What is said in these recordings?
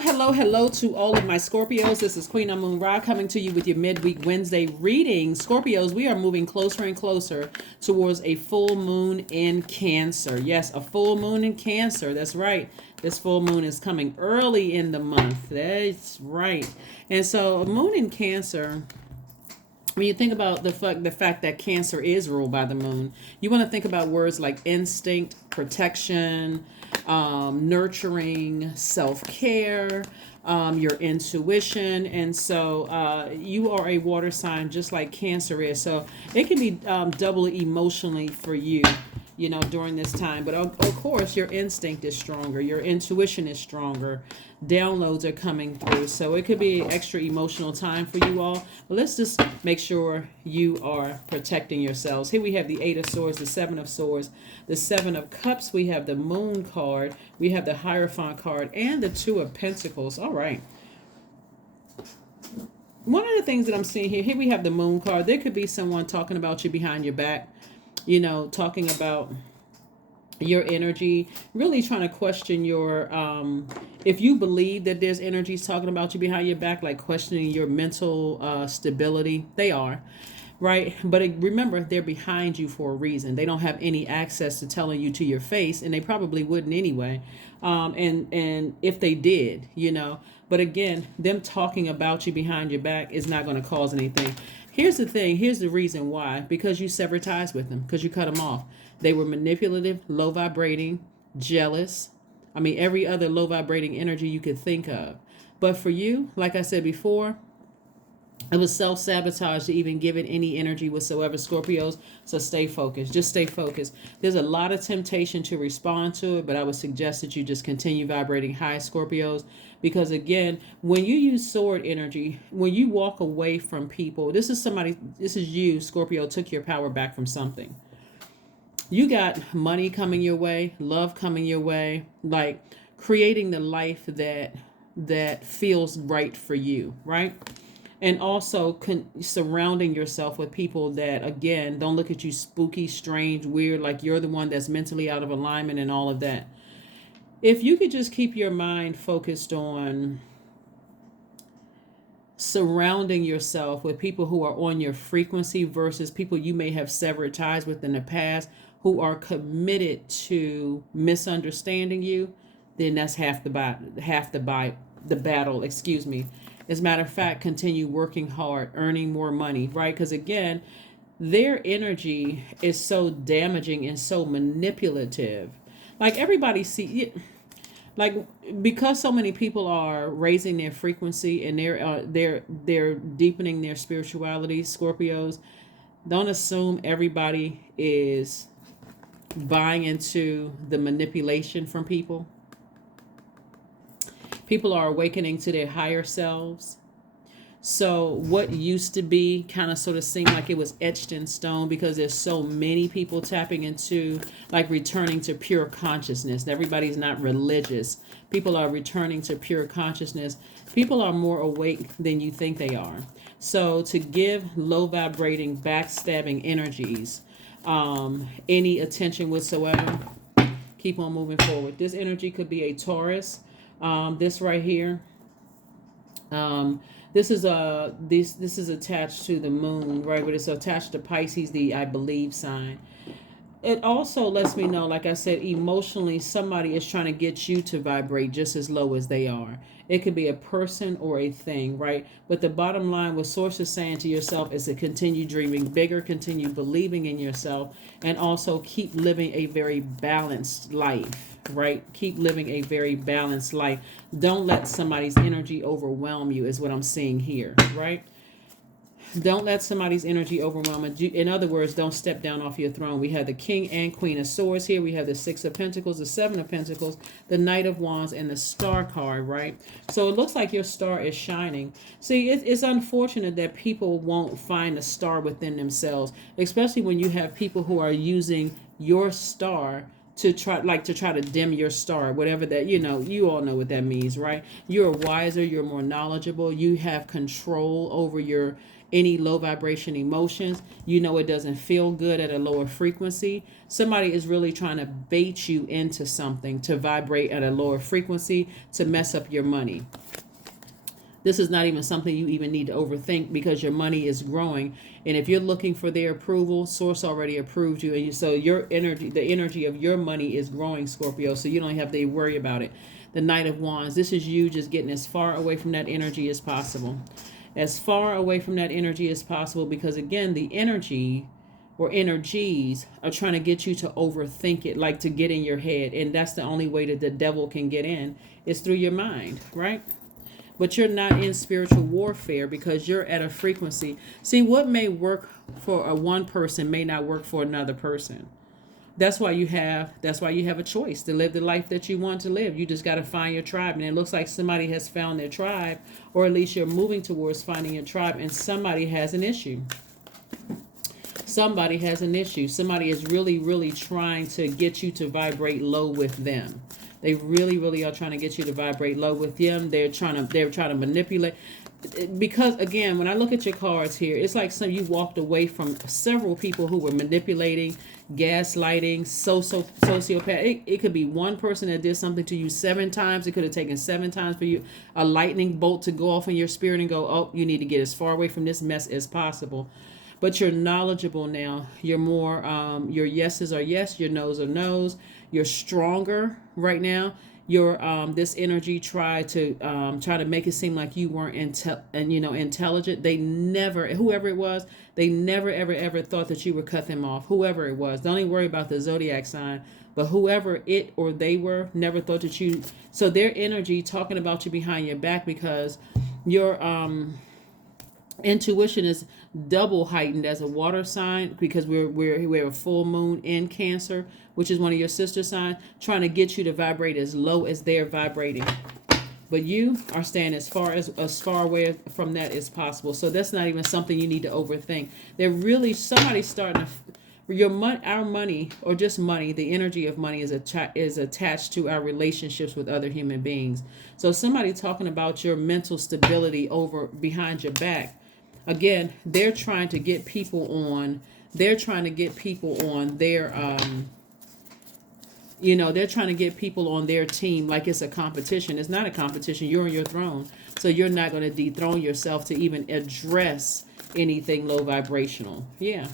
Hello to all of my Scorpios. This is Queen Amun Ra coming to you with your midweek Wednesday reading. Scorpios, we are moving closer and closer towards a full moon in Cancer. Yes, a full moon in Cancer. That's right. This full moon is coming early in the month. That's right. And so a moon in Cancer, when you think about the fact that Cancer is ruled by the moon, you want to think about words like instinct, protection, nurturing, self-care, your intuition. And so you are a water sign just like Cancer is. So it can be doubly emotionally for you, during this time. But of course, your instinct is stronger. Your intuition is stronger. Downloads are coming through. So it could be an extra emotional time for you all. But let's just make sure you are protecting yourselves. Here we have the Eight of Swords, the Seven of Swords, the Seven of Cups. We have the Moon card. We have the Hierophant card and the Two of Pentacles. All right. One of the things that I'm seeing here we have the Moon card. There could be someone talking about you behind your back, talking about your energy, really trying to question your, if you believe that there's energies talking about you behind your back, like questioning your mental stability, they are, right? But remember, they're behind you for a reason. They don't have any access to telling you to your face, and they probably wouldn't anyway. And if they did, but again, them talking about you behind your back is not going to cause anything. Here's the thing. Here's the reason why. Because you severed ties with them. Because you cut them off. They were manipulative, low vibrating, jealous. I mean, every other low vibrating energy you could think of. But for you, like I said before, it was self-sabotage to even give it any energy whatsoever, Scorpios. So stay focused. Just stay focused. There's a lot of temptation to respond to it, but I would suggest that you just continue vibrating high, Scorpios. Because again, when you use sword energy, when you walk away from people, this is you, Scorpio, took your power back from something. You got money coming your way, love coming your way, like creating the life that feels right for you, right? And also surrounding yourself with people that, again, don't look at you spooky, strange, weird, like you're the one that's mentally out of alignment and all of that. If you could just keep your mind focused on surrounding yourself with people who are on your frequency versus people you may have severed ties with in the past who are committed to misunderstanding you, then that's half the battle, excuse me. As a matter of fact, continue working hard, earning more money, right? Because again, their energy is so damaging and so manipulative. Like everybody like because so many people are raising their frequency and they're deepening their spirituality, Scorpios, don't assume everybody is buying into the manipulation from people. People are awakening to their higher selves. So what used to be kind of sort of seemed like it was etched in stone because there's so many people tapping into, like, returning to pure consciousness. Everybody's not religious. People are returning to pure consciousness. People are more awake than you think they are. So to give low vibrating, backstabbing energies any attention whatsoever, keep on moving forward. This energy could be a Taurus. This right here. This is attached to the moon, right? But it's attached to Pisces, the I believe sign. It also lets me know, like I said, emotionally, somebody is trying to get you to vibrate just as low as they are. It could be a person or a thing, right? But the bottom line, what Source is saying to yourself is to continue dreaming bigger, continue believing in yourself, and also keep living a very balanced life, right? Keep living a very balanced life. Don't let somebody's energy overwhelm you is what I'm seeing here, right? Don't let somebody's energy overwhelm you. In other words, don't step down off your throne. We have the King and Queen of Swords here. We have the Six of Pentacles, the Seven of Pentacles, the Knight of Wands, and the Star card, right? So it looks like your star is shining. See, it's unfortunate that people won't find a star within themselves, especially when you have people who are using your star to try to dim your star, whatever that, you all know what that means, right? You're wiser, you're more knowledgeable, you have control over your any low vibration emotions. You know it doesn't feel good at a lower frequency. Somebody is really trying to bait you into something to vibrate at a lower frequency to mess up your money. This is not even something you even need to overthink because your money is growing. And if you're looking for their approval, source already approved you. And so your energy, the energy of your money is growing, Scorpio. So you don't have to worry about it. The Knight of Wands, this is you just getting as far away from that energy as possible. As far away from that energy as possible, because again, the energy or energies are trying to get you to overthink it, like to get in your head. And that's the only way that the devil can get in, is through your mind, right? But you're not in spiritual warfare because you're at a frequency. See, what may work for one person may not work for another person. That's why you have a choice to live the life that you want to live. You just got to find your tribe. And it looks like somebody has found their tribe, or at least you're moving towards finding your tribe, and somebody has an issue. Somebody has an issue. Somebody is really, really trying to get you to vibrate low with them. They really, really are trying to get you to vibrate low with them. They're trying to manipulate. Because again, when I look at your cards here, it's like you walked away from several people who were manipulating, gaslighting, sociopath. It could be one person that did something to you 7 times. It could have taken 7 times for you a lightning bolt to go off in your spirit and go, oh, you need to get as far away from this mess as possible. But you're knowledgeable now. You're more, your yeses are yes, your no's are no's. You're stronger right now. Your this energy tried to make it seem like you weren't intelligent. They never, whoever it was, they never ever thought that you would cut them off. Whoever it was, don't even worry about the zodiac sign. But whoever it or they were, never thought that you. So their energy talking about you behind your back, because your intuition is double heightened as a water sign, because we're a full moon in Cancer, which is one of your sister signs, trying to get you to vibrate as low as they're vibrating. But you are staying as far away from that as possible. So that's not even something you need to overthink. They're really, somebody's starting to, our money, or just money, the energy of money is attached to our relationships with other human beings. So somebody talking about your mental stability over behind your back. Again, they're trying to get people on their they're trying to get people on their team like it's a competition. It's not a competition. You're on your throne. So you're not going to dethrone yourself to even address anything low vibrational. Yeah.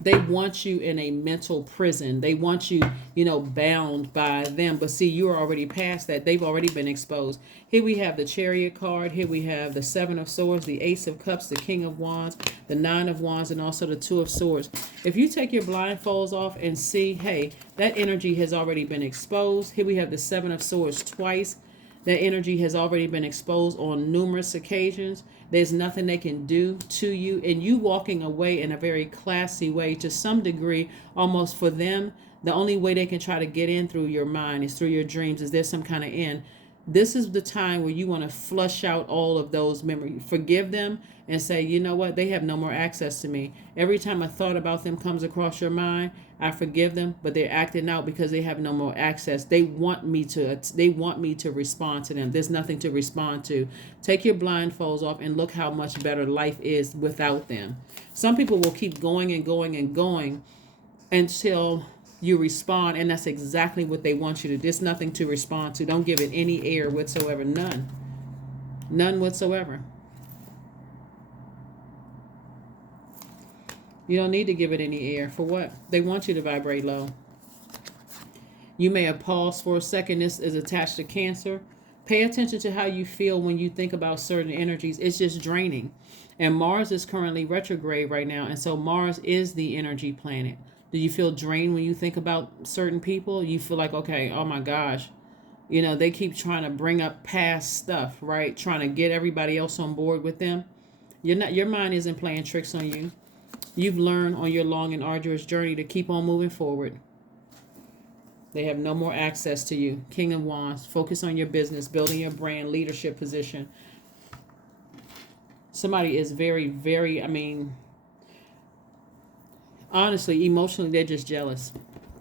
They want you in a mental prison. They want you, bound by them. But see, you're already past that. They've already been exposed. Here we have the Chariot card. Here we have the 7 of Swords, the Ace of Cups, the King of Wands, the 9 of Wands, and also the 2 of Swords. If you take your blindfolds off and see, hey, that energy has already been exposed. Here we have the 7 of Swords twice. That energy has already been exposed on numerous occasions. There's nothing they can do to you. And you walking away in a very classy way, to some degree, almost for them, the only way they can try to get in through your mind is through your dreams. Is there some kind of end? This is the time where you want to flush out all of those memories. Forgive them and say, you know what? They have no more access to me. Every time a thought about them comes across your mind, I forgive them, but they're acting out because they have no more access. They want me to respond to them. There's nothing to respond to. Take your blindfolds off and look how much better life is without them. Some people will keep going and going and going until you respond, and that's exactly what they want you to do. There's nothing to respond to. Don't give it any air whatsoever. None whatsoever. You don't need to give it any air. For what? They want you to vibrate low. You may have paused for a second. This is attached to Cancer. Pay attention to how you feel when you think about certain energies. It's just draining. And Mars is currently retrograde right now. And so Mars is the energy planet. Do you feel drained when you think about certain people? You feel like, okay, oh my gosh. They keep trying to bring up past stuff, right? Trying to get everybody else on board with them. Your mind isn't playing tricks on you. You've learned on your long and arduous journey to keep on moving forward. They have no more access to you. King of Wands. Focus on your business, building your brand, leadership position. Somebody is very, very, honestly, emotionally, they're just jealous.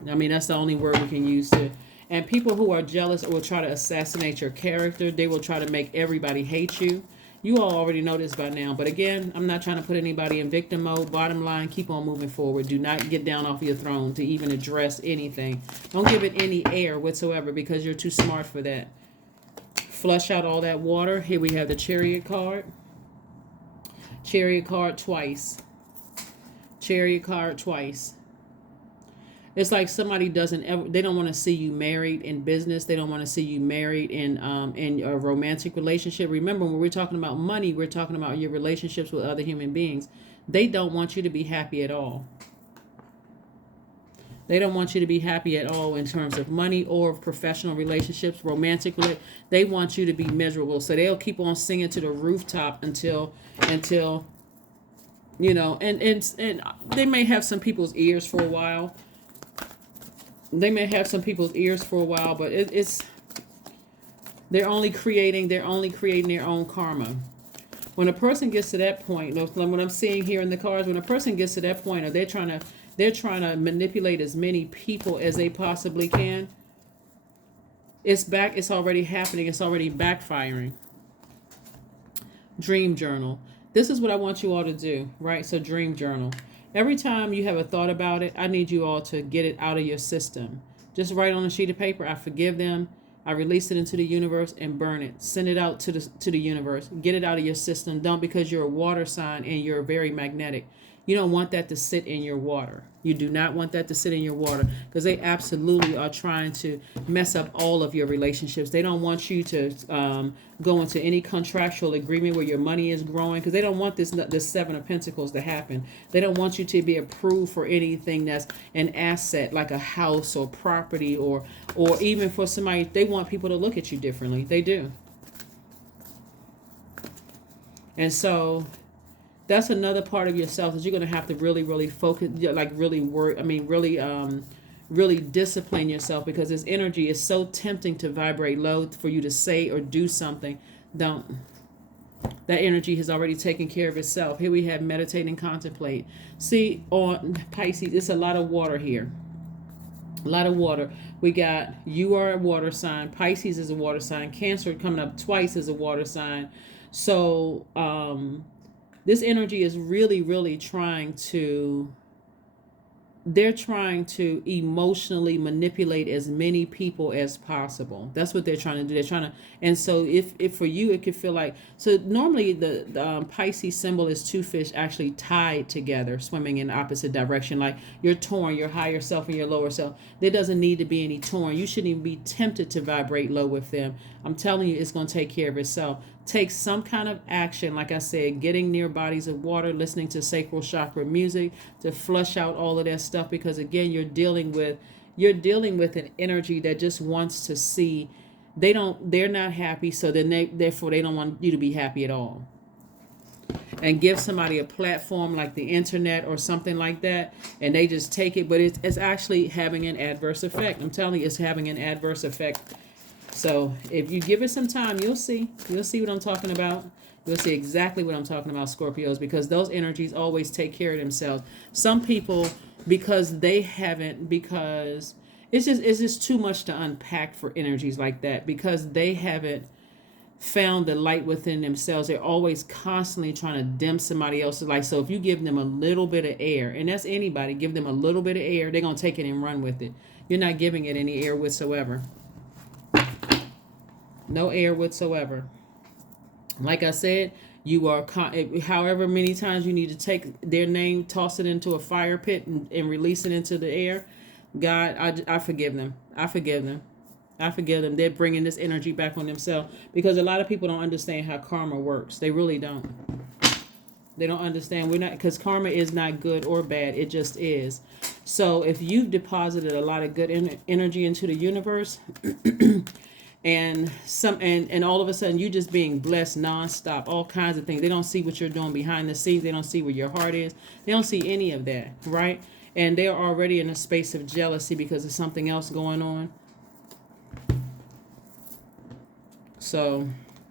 That's the only word we can use to. And people who are jealous will try to assassinate your character. They will try to make everybody hate you. You all already know this by now. But again, I'm not trying to put anybody in victim mode. Bottom line, keep on moving forward. Do not get down off your throne to even address anything. Don't give it any air whatsoever because you're too smart for that. Flush out all that water. Here we have the Chariot card. Chariot card twice. Chariot card twice. It's like somebody doesn't ever, they don't want to see you married in business. They don't want to see you married in a romantic relationship. Remember, when we're talking about money, we're talking about your relationships with other human beings. They don't want you to be happy at all. They don't want you to be happy at all in terms of money or professional relationships, romantic. They want you to be miserable. So they'll keep on singing to the rooftop until you know, and they may have some people's ears for a while. They may have some people's ears for a while, but it's they're only creating their own karma. When a person gets to that point, what I'm seeing here in the cards, when a person gets to that point, or they're trying to manipulate as many people as they possibly can, it's already happening, it's already backfiring. Dream journal. This is what I want you all to do, right? So dream journal. Every time you have a thought about it, I need you all to get it out of your system. Just write on a sheet of paper, I forgive them. I release it into the universe and burn it. Send it out to the universe. Get it out of your system. Don't, because you're a water sign and you're very magnetic. You don't want that to sit in your water. You do not want that to sit in your water, because they absolutely are trying to mess up all of your relationships. They don't want you to go into any contractual agreement where your money is growing, because they don't want this Seven of Pentacles to happen. They don't want you to be approved for anything that's an asset, like a house or property, or even for somebody. They want people to look at you differently. They do. And so that's another part of yourself that you're going to have to really focus, like really work. I mean, really discipline yourself, because this energy is so tempting to vibrate low for you to say or do something. Don't. That energy has already taken care of itself. Here we have meditate and contemplate. See, on Pisces, it's a lot of water here. A lot of water. We got, you are a water sign. Pisces is a water sign. Cancer coming up twice is a water sign. So, this energy is really trying to, they're trying to emotionally manipulate as many people as possible. That's what they're trying to do. They're trying to, and so if for you, it could feel like, so normally the Pisces symbol is two fish actually tied together, swimming in opposite direction. Like you're torn, your higher self and your lower self. There doesn't need to be any torn. You shouldn't even be tempted to vibrate low with them. I'm telling you, it's going to take care of itself. Take some kind of action, like I said, getting near bodies of water, listening to sacral chakra music to flush out all of that stuff, because again, you're dealing with an energy that just wants to see, they're not happy, so then therefore they don't want you to be happy at all. And give somebody a platform like the internet or something like that, and they just take it, but it's actually having an adverse effect. I'm telling you, it's having an adverse effect. So if you give it some time, you'll see what I'm talking about. You'll see exactly what I'm talking about, Scorpios, because those energies always take care of themselves. Some people, because it's just too much to unpack for energies like that, because they haven't found the light within themselves. They're always constantly trying to dim somebody else's light. So if you give them a little bit of air, and that's anybody, give them a little bit of air, they're going to take it and run with it. You're not giving it any air whatsoever. No air whatsoever. Like I said, you are, however many times you need to take their name, toss it into a fire pit and release it into the air. God, I forgive them. I forgive them. I forgive them. They're bringing this energy back on themselves, because a lot of people don't understand how karma works. They really don't. They don't understand. Because karma is not good or bad. It just is. So if you've deposited a lot of good energy into the universe, and all of a sudden you just being blessed nonstop, all kinds of things. They don't see what you're doing behind the scenes. They don't see where your heart is. They don't see any of that, right? And they're already in a space of jealousy because of something else going on. So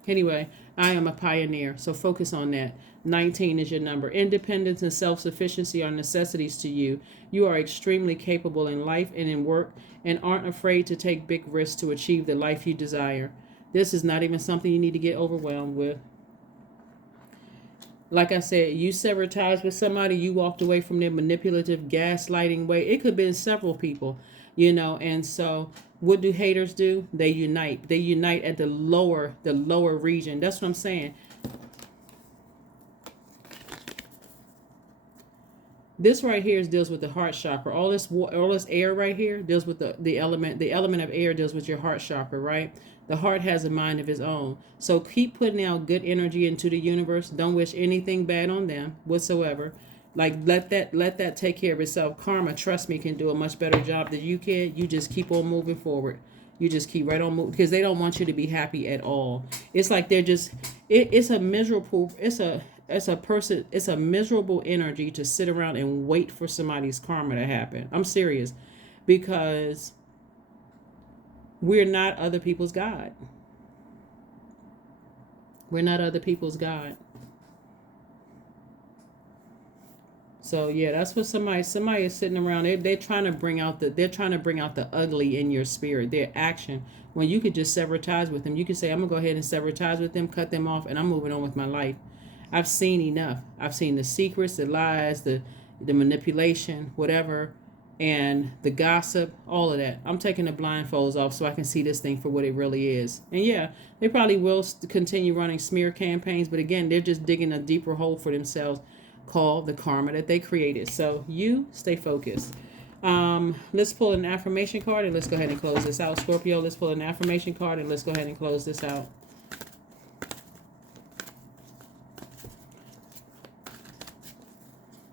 anyway, I am a pioneer. So focus on that. 19 is your number. Independence and self-sufficiency are necessities to you. You are extremely capable in life and in work, and aren't afraid to take big risks to achieve the life you desire. This is not even something you need to get overwhelmed with. Like I said, you severed ties with somebody, you walked away from their manipulative, gaslighting way. It could have been several people, and so what do haters do? They unite. They unite at the lower region. That's what I'm saying. This right here deals with the heart chakra. All this air right here deals with the element. The element of air deals with your heart chakra, right? The heart has a mind of its own. So keep putting out good energy into the universe. Don't wish anything bad on them whatsoever. Like let that take care of itself. Karma, trust me, can do a much better job than you can. You just keep on moving forward. You just keep right on moving because they don't want you to be happy at all. It's like they're just it's a miserable it's a miserable energy to sit around and wait for somebody's karma to happen. I'm serious, because we're not other people's God. We're not other people's God. So yeah, that's what somebody is sitting around. They're trying to bring out the ugly in your spirit, their action. When you could just sever ties with them, you could say, I'm gonna go ahead and sever ties with them, cut them off, and I'm moving on with my life. I've seen enough. I've seen the secrets, the lies, the manipulation, whatever, and the gossip, all of that. I'm taking the blindfolds off so I can see this thing for what it really is. And yeah, they probably will continue running smear campaigns, but again, they're just digging a deeper hole for themselves called the karma that they created. So you stay focused. Let's pull an affirmation card and let's go ahead and close this out. Scorpio, let's pull an affirmation card and let's go ahead and close this out.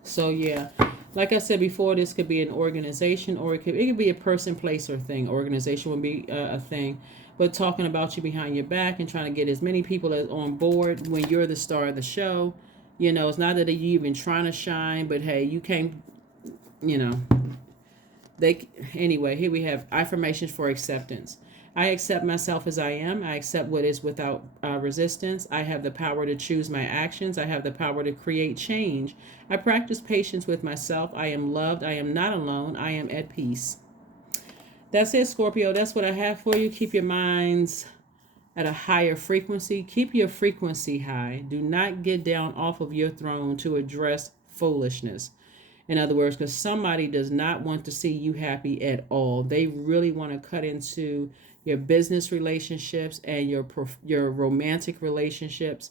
So yeah, like I said before, this could be an organization, or it could be a person, place, or thing. Organization would be a thing, but talking about you behind your back and trying to get as many people as on board when you're the star of the show. It's not that you even trying to shine, but hey, you can't. You know, they anyway. Here we have affirmations for acceptance. I accept myself as I am. I accept what is without resistance. I have the power to choose my actions. I have the power to create change. I practice patience with myself. I am loved. I am not alone. I am at peace. That's it, Scorpio. That's what I have for you. Keep your minds at a higher frequency. Keep your frequency high. Do not get down off of your throne to address foolishness. In other words, because somebody does not want to see you happy at all. They really want to cut into your business relationships and your romantic relationships.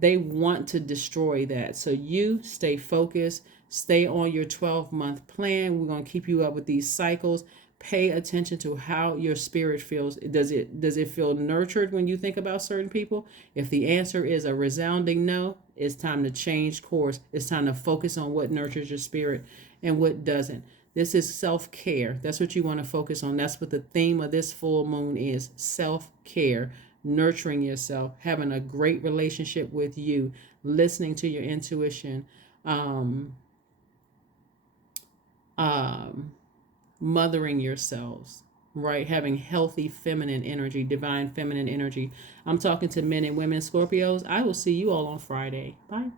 They want to destroy that. So you stay focused, stay on your 12-month plan. We're going to keep you up with these cycles. Pay attention to how your spirit feels. Does it feel nurtured when you think about certain people? If the answer is a resounding no, it's time to change course. It's time to focus on what nurtures your spirit and what doesn't. This is self-care. That's what you want to focus on. That's what the theme of this full moon is. Self-care, nurturing yourself, having a great relationship with you, listening to your intuition, um, mothering yourselves, right? Having healthy feminine energy, divine feminine energy. I'm talking to men and women, Scorpios. I will see you all on Friday. Bye.